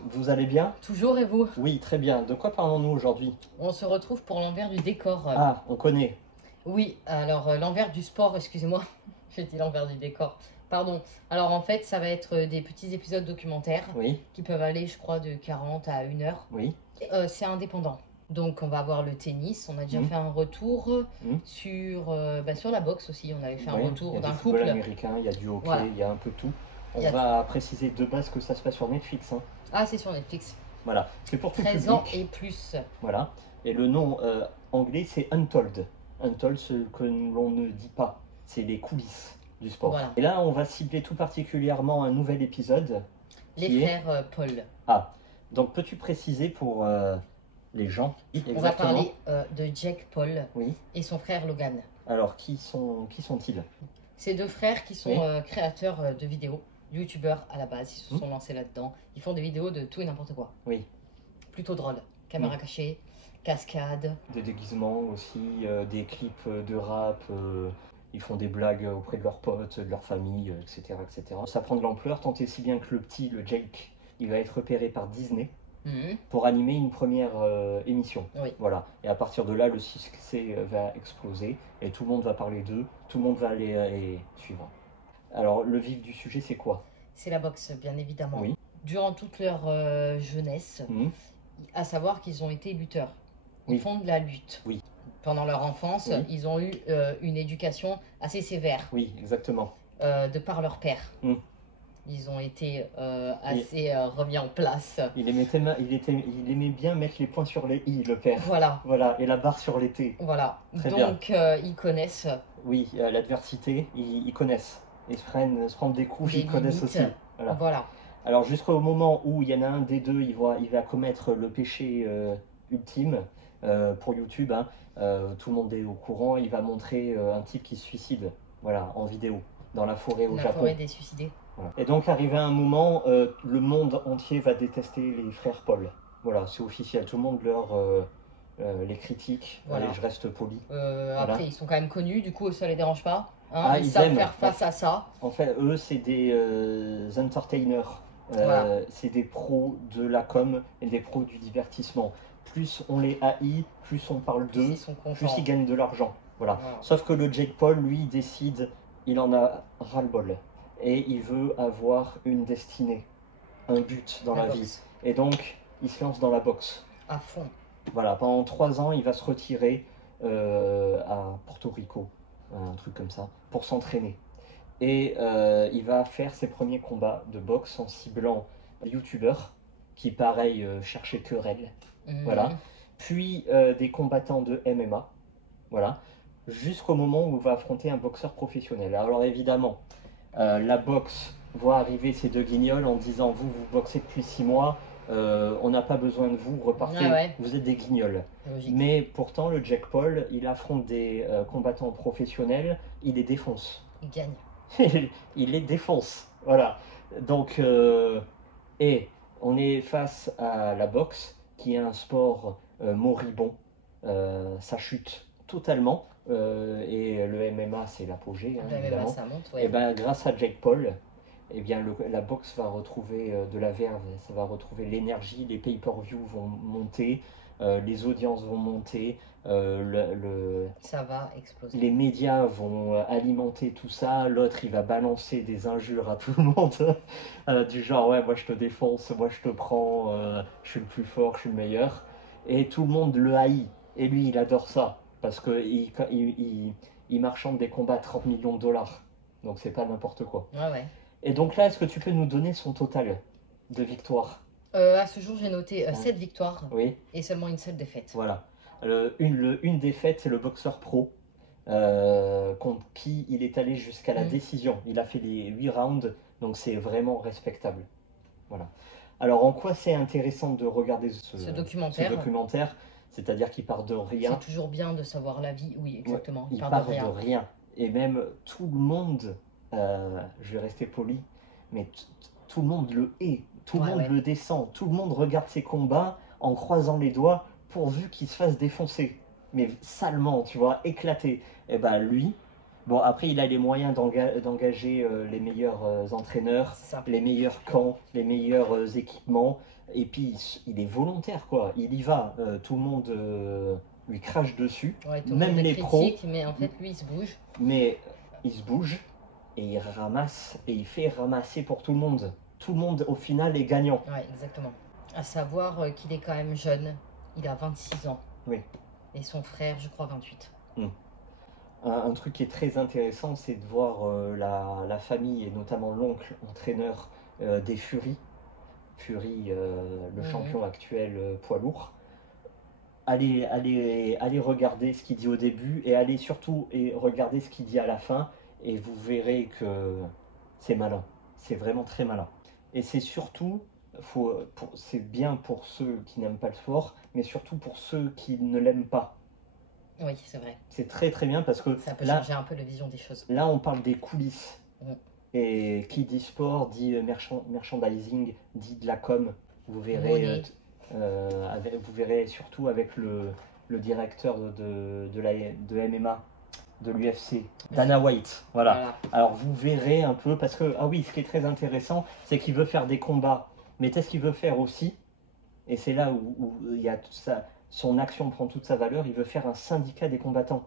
bonjour. Vous allez bien? Toujours et vous? Oui, très bien. De quoi parlons-nous aujourd'hui? On se retrouve pour l'envers du décor. Ah, on connaît. Oui, alors l'envers du sport, excusez-moi. J'ai dit l'envers du décor. Pardon. Alors en fait, ça va être des petits épisodes documentaires Oui, qui peuvent aller, je crois, de 40 à 1 heure. oui. C'est indépendant. Donc on va voir le tennis. On a déjà Mhm. fait un retour Mhm. sur la boxe aussi. On avait fait un Oui, il y retour a d'un du football couple. américain, il y a du hockey, Voilà. il y a un peu tout. On Il y a- va préciser de base que ça se passe sur Netflix, hein. Ah, c'est sur Netflix. Voilà, c'est pour tout 13 ans public. et plus. Voilà. Et le nom anglais, c'est Untold. Untold, ce que l'on ne dit pas. C'est les coulisses du sport. Voilà. Et là, on va cibler tout particulièrement un nouvel épisode. Les qui est... frères Paul. Ah, donc peux-tu préciser pour les gens On va exactement parler de Jake Paul Oui. et son frère Logan. Alors, qui sont-ils? Ces deux frères qui sont Oui. créateurs de vidéos, youtubeurs à la base, ils se sont lancés là-dedans. Ils font des vidéos de tout et n'importe quoi. Oui. Plutôt drôle. Caméra cachée, cascade. Des déguisements aussi, des clips de rap, ils font des blagues auprès de leurs potes, de leur famille, etc., etc. Ça prend de l'ampleur, tant et si bien que le petit, le Jake, il va être repéré par Disney Mhm. pour animer une première émission. Oui. Voilà. Et à partir de là, le succès va exploser et tout le monde va parler d'eux, tout le monde va les suivre. Alors, le vif du sujet, c'est quoi? C'est la boxe, bien évidemment. Oui. Durant toute leur jeunesse, Mhm. à savoir qu'ils ont été lutteurs. Ils Oui. font de la lutte. Oui. Pendant leur enfance, Oui. ils ont eu une éducation assez sévère Oui, exactement. de par leur père. Mhm. Ils ont été assez remis en place. Il aimait bien mettre les points sur les i, le père. Voilà. Voilà, et la barre sur les t. Voilà. Très Donc ils connaissent Oui, l'adversité, ils connaissent. Ils se prennent des coups, des ils connaissent limites. aussi. Voilà. Voilà. Alors jusqu'au moment où il y en a un des deux, il va commettre le péché ultime pour YouTube, hein. Tout le monde est au courant, il va montrer un type qui se suicide, voilà, en vidéo, dans la forêt au La Japon. forêt des suicidés. Voilà. Et donc arrivé à un moment, le monde entier va détester les frères Paul. Voilà, c'est officiel, tout le monde les critique, Voilà. allez, je reste poli. Après, ils sont quand même connus, du coup, ça les dérange pas. Hein, Ah, ils ils savent aiment. faire face à ça. En fait, eux, c'est des entertainers. Voilà. C'est des pros de la com et des pros du divertissement. Plus on les haït, plus on parle d'eux, Ils sont contents. plus ils gagnent de l'argent. Voilà. Voilà. Sauf que le Jake Paul, lui, il décide, il en a ras-le-bol. Et il veut avoir une destinée, un but dans la vie. boxe. Et donc, il se lance dans la boxe. À fond. Voilà, pendant 3 ans, il va se retirer à Porto Rico, un truc comme ça, pour s'entraîner. Et il va faire ses premiers combats de boxe en ciblant des youtubeurs qui, pareil, cherchaient querelle. Voilà. Puis des combattants de MMA. Voilà. Jusqu'au moment où il va affronter un boxeur professionnel. Alors évidemment, la boxe voit arriver ces deux guignols en disant vous boxez depuis 6 mois, on n'a pas besoin de vous, repartez, vous êtes des guignols. Logique. Mais pourtant, le Jake Paul, il affronte des combattants professionnels, il les défonce. Il gagne. Il les défonce. Voilà. Donc, et on est face à la boxe, qui est un sport moribond. Ça chute totalement. Et le MMA, c'est l'apogée, hein, Le MMA, évidemment. ça monte, ouais. Et ben, grâce à Jake Paul, eh bien, la boxe va retrouver de la verve, ça va retrouver l'énergie, les pay-per-view vont monter, les audiences vont monter, ça va exploser. les médias vont alimenter tout ça, l'autre il va balancer des injures à tout le monde, du genre ouais moi je te défonce, moi je te prends, je suis le plus fort, je suis le meilleur, et tout le monde le haït, et lui il adore ça, parce qu'il marchande des combats à 30 millions de dollars, donc c'est pas n'importe quoi. Ouais. Et donc là, est-ce que tu peux nous donner son total de victoires? À ce jour, j'ai noté 7 victoires Oui, et seulement une seule défaite. voilà. Une défaite, c'est le boxeur pro, contre qui il est allé jusqu'à la décision. Il a fait les 8 rounds, donc c'est vraiment respectable. Voilà. Alors, en quoi c'est intéressant de regarder ce documentaire? C'est-à-dire qu'il part de rien. C'est toujours bien de savoir la vie, oui, exactement. Ouais, il part de rien. Et même tout le monde, je vais rester poli, mais tout le monde le hait, tout le monde le descend, tout le monde regarde ses combats en croisant les doigts pourvu qu'il se fasse défoncer. Mais salement, tu vois, éclaté. Et ben lui, Bon, après, il a les moyens d'engager les meilleurs entraîneurs, C'est ça. les meilleurs camps, les meilleurs équipements. Et puis, il est volontaire, quoi. Il y va. Tout le monde lui crache dessus. Ouais, tout le Même monde le les pros. critique, mais en fait, lui, il se bouge. Mais il se bouge et il ramasse. Et il fait ramasser pour tout le monde. Tout le monde, au final, est gagnant. Ouais, exactement. À savoir qu'il est quand même jeune. Il a 26 ans. Oui. Et son frère, je crois, 28. Un truc qui est très intéressant, c'est de voir la famille, et notamment l'oncle entraîneur des Fury. Fury, le champion actuel poids lourd. Allez regarder ce qu'il dit au début et allez surtout regarder ce qu'il dit à la fin et vous verrez que c'est malin. C'est vraiment très malin. Et c'est surtout, c'est bien pour ceux qui n'aiment pas le sport, mais surtout pour ceux qui ne l'aiment pas. Oui, c'est vrai. C'est très très bien parce que Ça peut changer un peu la vision des choses. là on parle des coulisses. Mm. Et qui dit sport dit merchandising, dit de la com. Vous verrez, vous verrez surtout avec le directeur de MMA, de l'UFC, Dana White. Voilà. Alors vous verrez un peu, parce que, ah oui, ce qui est très intéressant, c'est qu'il veut faire des combats. Mais qu'est-ce qu'il veut faire aussi? Et c'est là où il y a tout ça, son action prend toute sa valeur, il veut faire un syndicat des combattants.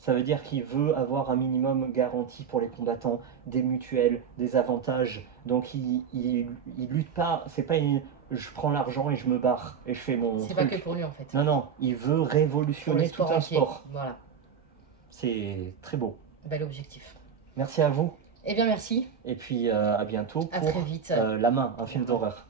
Ça veut dire qu'il veut avoir un minimum garanti pour les combattants, des mutuelles, des avantages. Donc il lutte pas, c'est pas je prends l'argent et je me barre et je fais mon C'est truc. pas que pour lui en fait. Non, non, il veut révolutionner tout un sport. Voilà. C'est très beau. Bel objectif. Merci à vous. Eh bien merci. Et puis à bientôt À pour très vite. La Main, un film d'horreur.